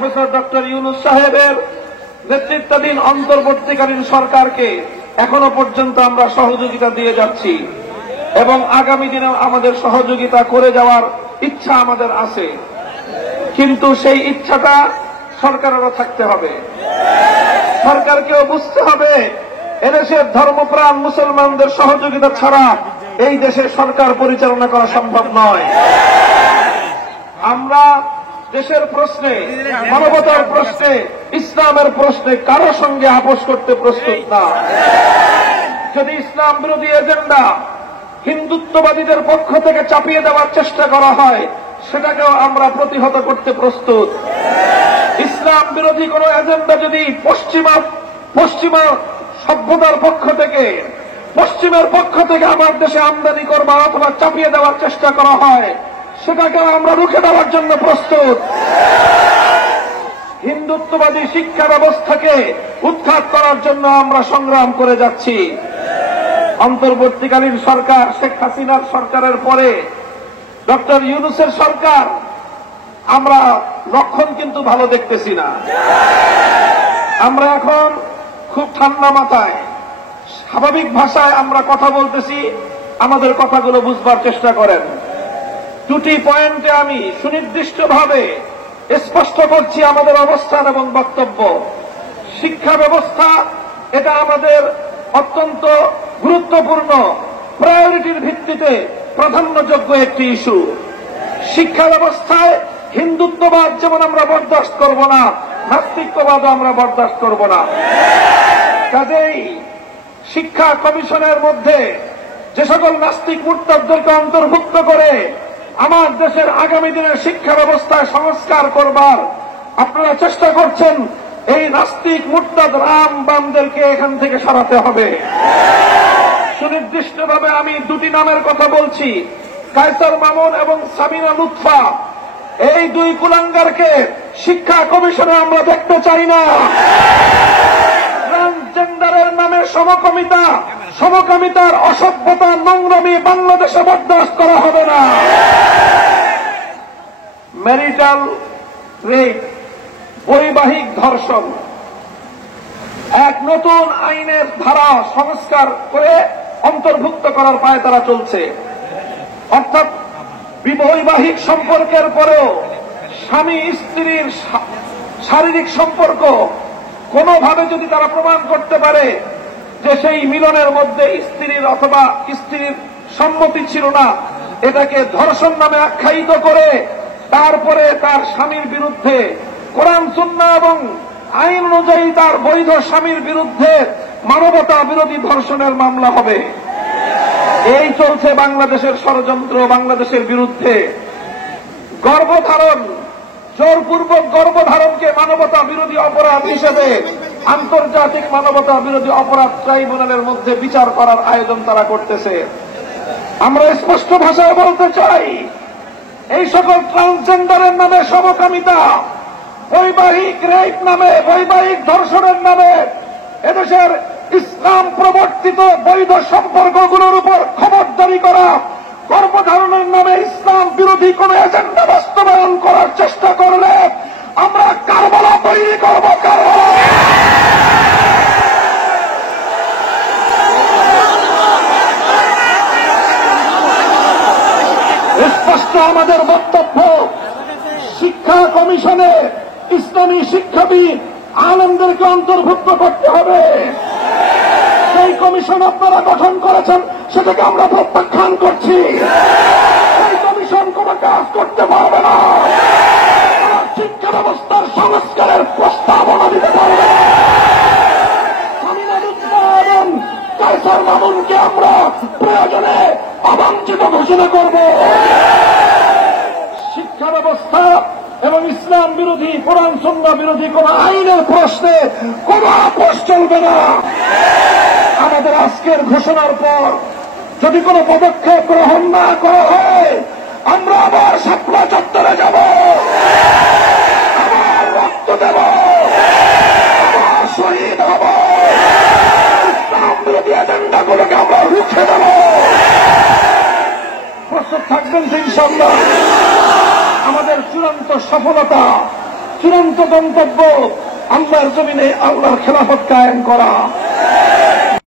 Professor doctor Yunus সাহেবের নেতৃত্বাধীন অন্তর্বর্তীকালীন সরকারকে এখনো পর্যন্ত আমরা সহযোগিতা দিয়ে যাচ্ছি এবং আগামী দিনেও আমাদের সহযোগিতা করে যাওয়ার ইচ্ছা আমাদের আছে, কিন্তু সেই ইচ্ছাটা সরকারেরও থাকতে হবে। সরকারকেও বুঝতে হবে এদেশের ধর্মপ্রাণ মুসলমানদের সহযোগিতা ছাড়া এই দেশের সরকার পরিচালনা করা সম্ভব নয়। আমরা দেশের প্রশ্নে, মানবতার প্রশ্নে, ইসলামের প্রশ্নে কারো সঙ্গে আপোষ করতে প্রস্তুত না। যদি ইসলাম বিরোধী এজেন্ডা হিন্দুত্ববাদীদের পক্ষ থেকে চাপিয়ে দেওয়ার চেষ্টা করা হয়, সেটাকেও আমরা প্রতিহত করতে প্রস্তুত। ইসলাম বিরোধী কোন এজেন্ডা যদি পশ্চিমা সভ্যতার পক্ষ থেকে, পশ্চিমের পক্ষ থেকে আমার দেশে আমদানি করবা অথবা চাপিয়ে দেওয়ার চেষ্টা করা হয়, সেটাকে আমরা রুখে দেওয়ার জন্য প্রস্তুত। হিন্দুত্ববাদী শিক্ষা ব্যবস্থাকে উৎখাত করার জন্য আমরা সংগ্রাম করে যাচ্ছি। অন্তর্বর্তীকালীন সরকার, শেখ হাসিনার সরকারের পরে ডক্টর ইউনূসের সরকার, আমরা লক্ষণ কিন্তু ভালো দেখতেছি না। আমরা এখন খুব ঠান্ডা মাথায় স্বাভাবিক ভাষায় আমরা কথা বলতেছি, আমাদের কথাগুলো বুঝবার চেষ্টা করেন। দুটি পয়েন্টে আমি সুনির্দিষ্টভাবে স্পষ্ট করছি আমাদের অবস্থান এবং বক্তব্য। শিক্ষা ব্যবস্থা, এটা আমাদের অত্যন্ত গুরুত্বপূর্ণ, প্রায়োরিটির ভিত্তিতে প্রাধান্যযোগ্য একটি ইস্যু। শিক্ষা ব্যবস্থায় হিন্দুত্ববাদ যেমন আমরা বরদাস্ত করব না, নাস্তিকবাদও আমরা বরদাস্ত করব না। কাজেই শিক্ষা কমিশনের মধ্যে যে সকল নাস্তিক মুরতাদদেরকে অন্তর্ভুক্ত করে আমার দেশের আগামী দিনের শিক্ষা ব্যবস্থায় সংস্কার করবার আপনারা চেষ্টা করছেন, এই নাস্তিক মুরতাদ রাম বামদেরকে এখান থেকে সরাতে হবে। সুনির্দিষ্টভাবে আমি দুটি নামের কথা বলছি, কায়সার মামুন এবং সামিনা লুৎফা। এই দুই কুলাঙ্গারকে শিক্ষা কমিশনে আমরা দেখতে চাই না। ট্রান্সজেন্ডারের নামে সমকামিতার অসভ্যতা, নোংরামি বাংলাদেশে বরদাস্ত করা হবে না। ম্যারিটাল রেপ, বৈবাহিক ধর্ষণ, এক নতুন আইনের ধারা সংস্কার করে অন্তর্ভুক্ত করার পায়তারা চলছে। অর্থাৎ বৈবাহিক সম্পর্কের পরেও স্বামী স্ত্রীর শারীরিক সম্পর্ক কোনোভাবে যদি তারা প্রমাণ করতে পারে যে সেই মিলনের মধ্যে স্ত্রীর অথবা স্ত্রীর সম্মতি ছিল না, এটাকে ধর্ষণ নামে আখ্যায়িত করে তারপরে তার স্বামীর বিরুদ্ধে কোরআন সুন্নাহ এবং আইন অনুযায়ী তার বৈধ স্বামীর বিরুদ্ধে মানবতা বিরোধী ধর্ষণের মামলা হবে। এই চলছে বাংলাদেশের ষড়যন্ত্র বাংলাদেশের বিরুদ্ধে। গর্ভধারণ, জোরপূর্বক গর্ভধারণকে মানবতা বিরোধী অপরাধ হিসেবে আন্তর্জাতিক মানবতা বিরোধী অপরাধ ট্রাইব্যুনালের মধ্যে বিচার করার আয়োজন তারা করতেছে। আমরা স্পষ্ট ভাষায় বলতে চাই, এই সকল ট্রান্সজেন্ডারের নামে সমকামিতা, বৈবাহিক রেপ নামে, বৈবাহিক ধর্ষণের নামে এদেশের ইসলাম প্রবর্তিত বৈধ সম্পর্কগুলোর উপর খবরদারি করা, গর্ভধারণের নামে ইসলাম বিরোধী কোন এজেন্ডা বাস্তবায়ন করার চেষ্টা করলে আমরা কারবালা তৈরি করব। স্পষ্ট আমাদের বক্তব্য, শিক্ষা কমিশনে ইসলামী শিক্ষাবিদ আলেমদেরকে অন্তর্ভুক্ত করতে হবে। সেই কমিশন আপনারা গঠন করেছেন, সেটাকে আমরা প্রত্যাখ্যান করছি। সেই কমিশন কোন কাজ করতে পারবে না, শিক্ষা ব্যবস্থার সংস্কারের প্রস্তাবনা দিতে পারবে না। সামিনা লুৎফা এবং কায়সার মামুনকে আমরা প্রয়োজনে অবাঞ্ছিত ঘোষণা করব। শিক্ষা ব্যবস্থা এবং ইসলাম বিরোধী, কোরআন সুন্নাহ বিরোধী কোন আইনের প্রশ্নে কোন আপোষ চলবে না। আমাদের আজকের ঘোষণার পর যদি কোন পদক্ষেপ গ্রহণ না করা হয়, আমরা আবার শাপলা চত্বরে যাব, আবার রক্ত দেব, আবার শহীদ হব, ইসলাম বিরোধী এজেন্ডাগুলোকে আমরা রুখে দেব। প্রস্তুত থাকবেন ইনশাআল্লাহ। আমাদের চূড়ান্ত সফলতা চূড়ান্ত গন্তব্য আল্লাহর জমিনে আল্লাহর খেলাফত কায়েম করা।